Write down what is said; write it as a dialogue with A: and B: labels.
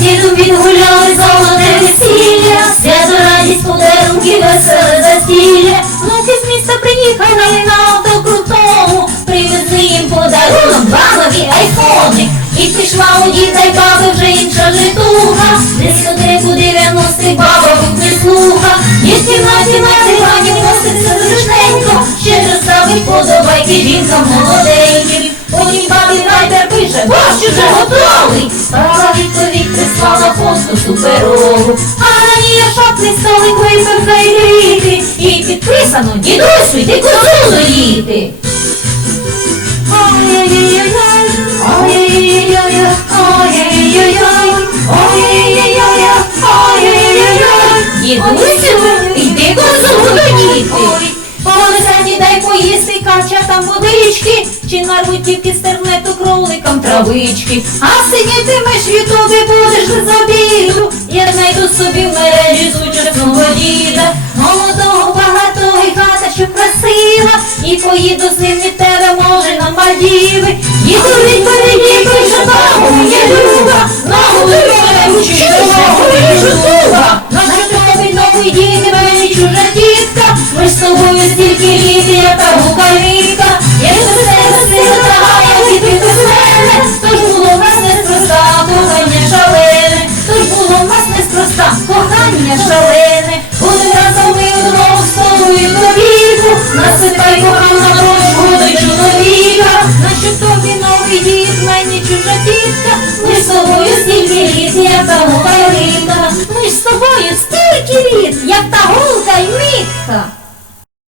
A: дідом відгуляли золоте весілля, свято радість подарунки, веселе застілля. Внуки з міста приїхали на авто крутому, привезли їм подарунок, бабові айфони. І пішла у діда й баби вже інша житуха, дискотеку 90-х баба тут не слуха. Є в кімнаті на дивані носиться зручненько, ще ставить подобайки жінкам молоденьким. Фото суперову. А на ній шапний столик випивка й. І підписано, дідусю, йди козу доїти. Дідусю, йди козу доїти. Полисані дай поїсти качатам водички, чи нарвуть тільки стернету тернету кроликам травички. А сидітимеш відтуди будеш без обіду. Я знайду собі в мережі сучасного діда, молодого, багатого і хата, що красива, і поїду з ним від тебе, може, на Мальдіви. Їду відповіді, кохання шалене. Будем разом ми удвох з тобою до віку, насипай кохана до чоловіка. Нащо тобі новий дід, мені чужа тітка, ми з тобою стільки літ, я та букаліка.